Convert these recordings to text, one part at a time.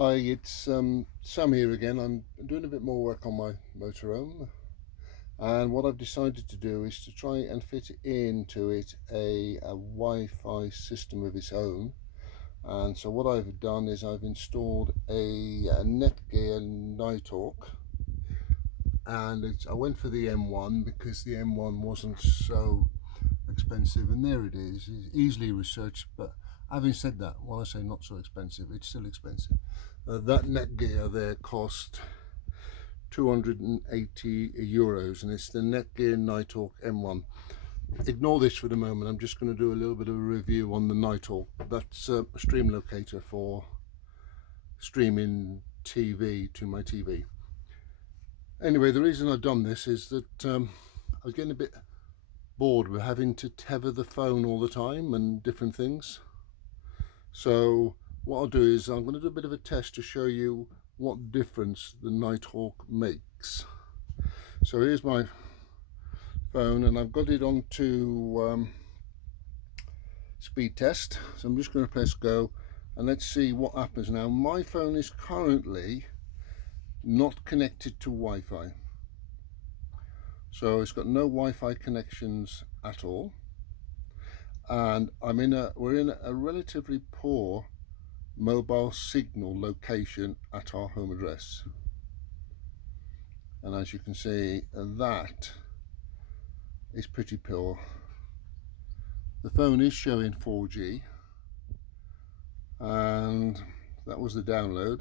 Hi, it's Sam here again. I'm doing a bit more work on my motorhome, and what I've decided to do is to try and fit into it a Wi-Fi system of its own. And so what I've done is I've installed a Netgear Nighthawk, and I went for the M1 because the M1 wasn't so expensive, and there it is. It's easily researched, but having said that, while I say not so expensive, it's still expensive. That Netgear there cost €280, and it's the Netgear Nighthawk M1. Ignore this for the moment. I'm just going to do a little bit of a review on the Nighthawk. That's a stream locator for streaming TV to my TV. Anyway, the reason I've done this is that I was getting a bit bored with having to tether the phone all the time and different things. So what I'll do is I'm going to do a bit of a test to show you what difference the Nighthawk makes. So here's my phone, and I've got it onto speed test. So I'm just going to press go, and let's see what happens now. My phone is currently not connected to Wi-Fi, so it's got no Wi-Fi connections at all, and we're in a relatively poor mobile signal location at our home address. And as you can see, that is pretty poor. The phone is showing 4G, and that was the download,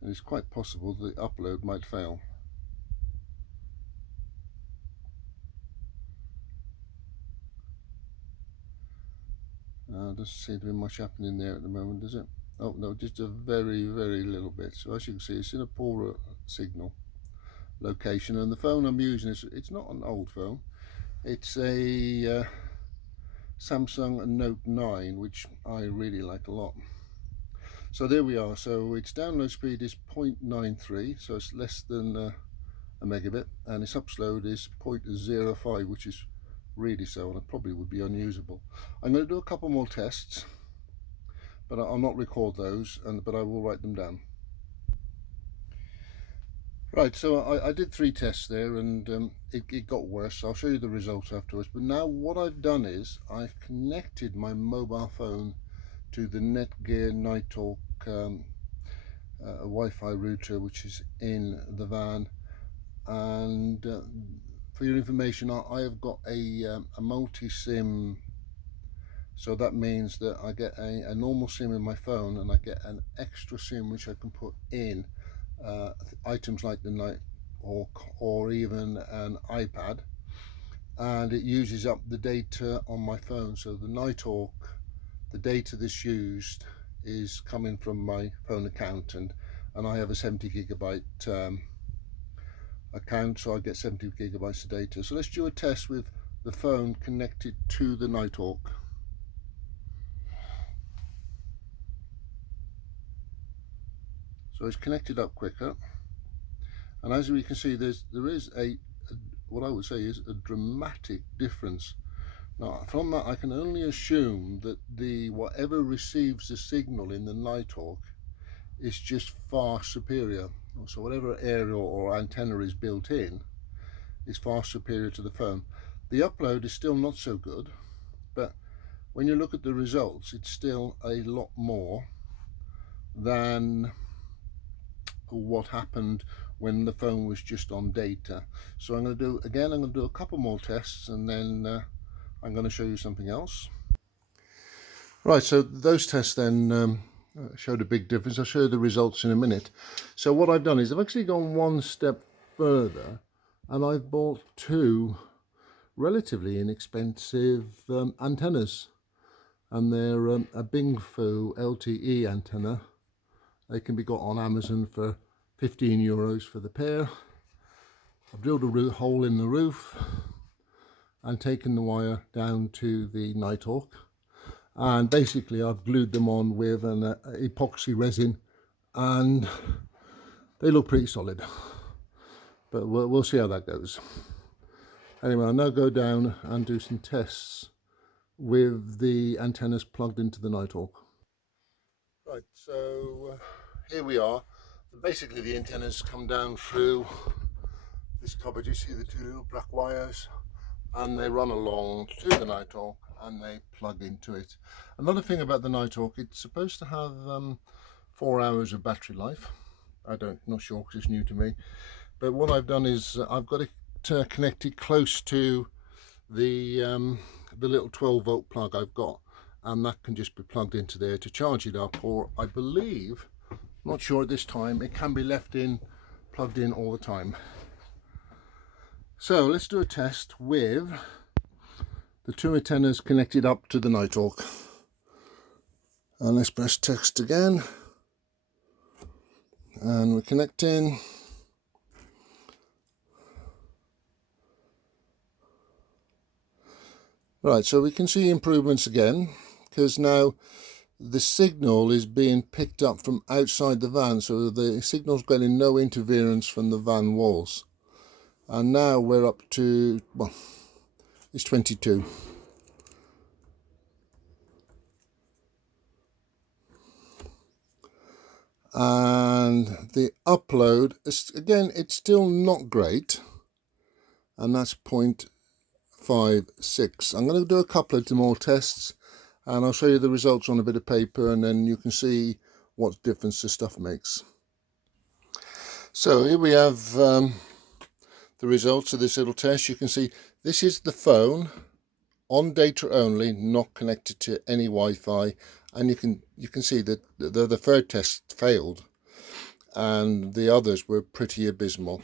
and it's quite possible the upload might fail. Doesn't seem to be much happening there at the moment, does it? Oh no, just a very little bit. So as you can see, it's in a poorer signal location, and the phone I'm using it's not an old phone. It's a Samsung Note 9, which I really like a lot. So there we are. So its download speed is 0.93, so it's less than a megabit, and its upload is 0.05, which is really slow, and it probably would be unusable. I'm going to do a couple more tests, but I'll not record those, but I will write them down. Right, so I did 3 tests there, and it got worse. I'll show you the results afterwards. But now what I've done is I've connected my mobile phone to the Netgear Nighthawk Wi-Fi router, which is in the van. And for your information, I have got a multi-SIM. So that means that I get a normal SIM in my phone, and I get an extra SIM which I can put in items like the Nighthawk or even an iPad, and it uses up the data on my phone. So the Nighthawk, the data that's used is coming from my phone account, and I have a 70 gigabyte account, so I get 70 gigabytes of data. So let's do a test with the phone connected to the Nighthawk. So it's connected up quicker, and as we can see, there is what I would say is a dramatic difference. Now from that I can only assume that whatever receives the signal in the Nighthawk is just far superior. So whatever aerial or antenna is built in is far superior to the phone. The upload is still not so good, but when you look at the results, it's still a lot more than what happened when the phone was just on data. So I'm going to do a couple more tests, and then I'm going to show you something else. Right, so those tests then showed a big difference. I'll show you the results in a minute. So what I've done is I've actually gone one step further, and I've bought 2 relatively inexpensive antennas, and they're a Bing Fu LTE antenna. They can be got on Amazon for €15 for the pair. I've drilled a hole in the roof and taken the wire down to the Nighthawk, and basically I've glued them on with an epoxy resin, and they look pretty solid, but we'll see how that goes. Anyway, I'll now go down and do some tests with the antennas plugged into the Nighthawk. Right, so here we are. Basically the antennas come down through this cupboard. You see the two little black wires, and they run along to the Nighthawk and they plug into it. Another thing about the Nighthawk, it's supposed to have 4 hours of battery life. Not sure because it's new to me, but what I've done is I've got it connected close to the little 12-volt plug I've got, and that can just be plugged into there to charge it up, or I believe, not sure at this time, it can be left in plugged in all the time. So let's do a test with the two antennas connected up to the Nighthawk, and let's press text again, and we're connecting. Right, so we can see improvements again, because now the signal is being picked up from outside the van, so the signal's getting no interference from the van walls. And now we're up to, well, it's 22. And the upload is, again, it's still not great, and that's 0.56. I'm going to do a couple of more tests, and I'll show you the results on a bit of paper, and then you can see what difference the stuff makes. So here we have the results of this little test. You can see this is the phone on data only, not connected to any Wi-Fi, and you can see that the third test failed and the others were pretty abysmal.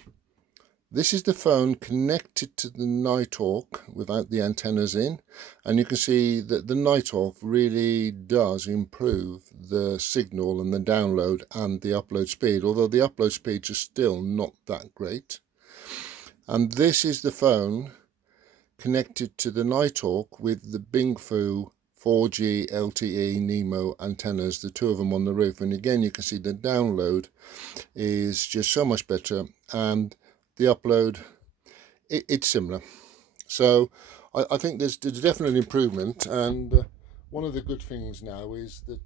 This is the phone connected to the Nighthawk without the antennas in, and you can see that the Nighthawk really does improve the signal and the download and the upload speed, although the upload speeds are still not that great. And this is the phone connected to the Nighthawk with the Bingfu 4G LTE Nemo antennas, the two of them on the roof, and again you can see the download is just so much better, and the upload, it's similar. So I think there's definitely improvement, and one of the good things now is that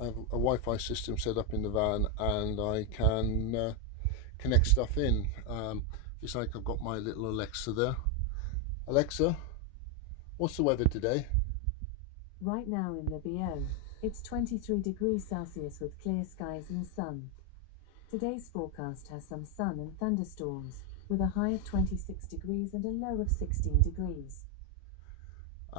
I have a Wi-Fi system set up in the van, and I can connect stuff in. Just like I've got my little Alexa there. Alexa, what's the weather today? Right now in the BO, it's 23 degrees Celsius with clear skies and sun. Today's forecast has some sun and thunderstorms, with a high of 26 degrees and a low of 16 degrees.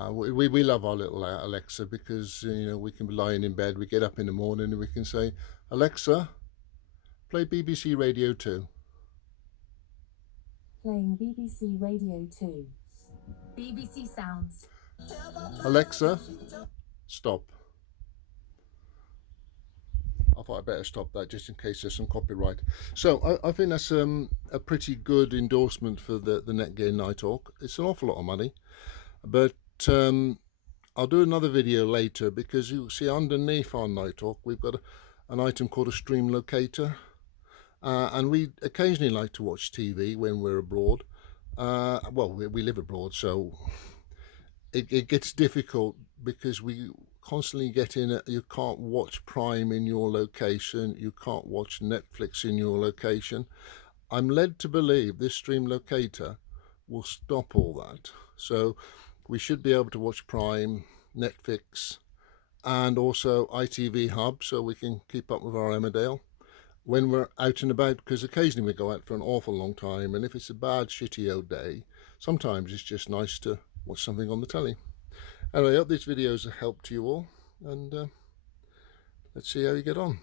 We love our little Alexa, because we can be lying in bed, we get up in the morning and we can say, Alexa, play BBC Radio 2. Playing BBC Radio 2. BBC Sounds. Alexa, stop. I thought I'd better stop that just in case there's some copyright. So I think that's a pretty good endorsement for the Netgear Nighthawk. It's an awful lot of money, but I'll do another video later, because you see underneath our Nighthawk we've got an item called a stream locator, and we occasionally like to watch TV when we're abroad. Well, we live abroad, so it gets difficult because we constantly get in it. You can't watch Prime in your location, you can't watch Netflix in your location. I'm led to believe this stream locator will stop all that, so we should be able to watch Prime, Netflix, and also ITV Hub, so we can keep up with our Emmerdale when we're out and about, because occasionally we go out for an awful long time, and if it's a bad shitty old day, sometimes it's just nice to watch something on the telly. Anyway, I hope these videos have helped you all, and let's see how you get on.